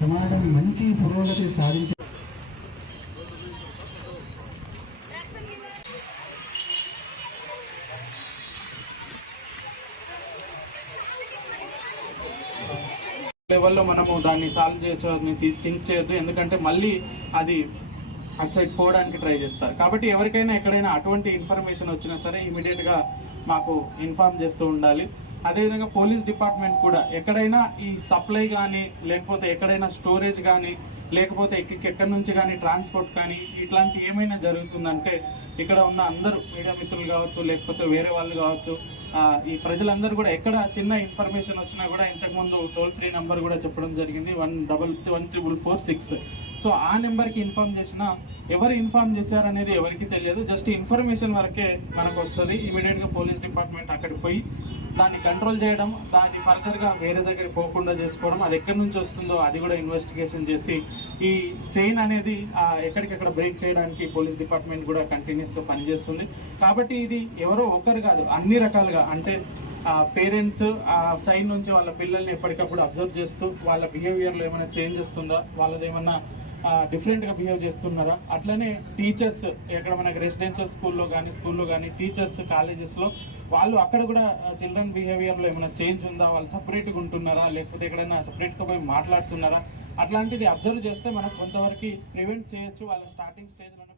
సమాజం మంచి పురోగతి సాధించ లెవెల్లో మనము దాన్ని సాల్వ్ చేసేది థింక్ ఎందుకంటే మళ్ళీ అది అటు సైడ్ పోవడానికి ట్రై చేస్తారు. కాబట్టి ఎవరికైనా ఎక్కడైనా అటువంటి ఇన్ఫర్మేషన్ వచ్చినా సరే ఇమీడియట్గా మాకు ఇన్ఫార్మ్ చేస్తూ ఉండాలి. అదేవిధంగా పోలీస్ డిపార్ట్మెంట్ కూడా ఎక్కడైనా ఈ సప్లై కానీ లేకపోతే ఎక్కడైనా స్టోరేజ్ కానీ లేకపోతే ఎక్కడి నుంచి కానీ ట్రాన్స్పోర్ట్ కానీ ఇట్లాంటి ఏమైనా జరుగుతుందంటే ఇక్కడ ఉన్న అందరూ మీడియా మిత్రులు కావచ్చు లేకపోతే వేరే వాళ్ళు కావచ్చు ఈ ప్రజలందరూ కూడా ఎక్కడ చిన్న ఇన్ఫర్మేషన్ వచ్చినా కూడా ఇంతకుముందు టోల్ ఫ్రీ నెంబర్ కూడా చెప్పడం జరిగింది. One double one triple four six. So ఆ నెంబర్కి ఇన్ఫార్మ్ చేసినా ఎవరు ఇన్ఫార్మ్ చేశారనేది ఎవరికి తెలియదు. జస్ట్ ఇన్ఫర్మేషన్ వరకే మనకు వస్తుంది ఇమీడియట్గా పోలీస్ డిపార్ట్మెంట్ అక్కడికి పోయి దాన్ని కంట్రోల్ చేయడం దాన్ని ఫర్దర్గా వేరే దగ్గరికి పోకుండా చేసుకోవడం అది ఎక్కడి నుంచి వస్తుందో అది కూడా ఇన్వెస్టిగేషన్ చేసి ఈ చైన్ అనేది ఎక్కడికెక్కడ బ్రేక్ చేయడానికి పోలీస్ డిపార్ట్మెంట్ కూడా కంటిన్యూస్గా పనిచేస్తుంది. కాబట్టి ఇది ఎవరో ఒకరు కాదు అన్ని రకాలుగా అంటే పేరెంట్స్ ఆ సైడ్ నుంచి వాళ్ళ పిల్లల్ని ఎప్పటికప్పుడు అబ్జర్వ్ చేస్తూ వాళ్ళ బిహేవియర్లో ఏమైనా చేంజ్ వస్తుందా వాళ్ళది ఏమన్నా డిఫరెంట్గా బిహేవ్ చేస్తున్నారా? అట్లనే టీచర్స్ ఇక్కడ మనకి రెసిడెన్షియల్ స్కూల్లో కానీ స్కూల్లో కానీ టీచర్స్ కాలేజెస్లో వాళ్ళు అక్కడ కూడా చిల్డ్రన్ బిహేవియర్లో ఏమైనా చేంజ్ ఉందా? వాళ్ళు సపరేట్గా ఉంటున్నారా? లేకపోతే ఎక్కడైనా సపరేట్గా పోయి మాట్లాడుతున్నారా? అట్లాంటిది అబ్జర్వ్ చేస్తే మనకు కొంతవరకు ప్రివెంట్ చేయొచ్చు. వాళ్ళ స్టార్టింగ్ స్టేజ్లోనే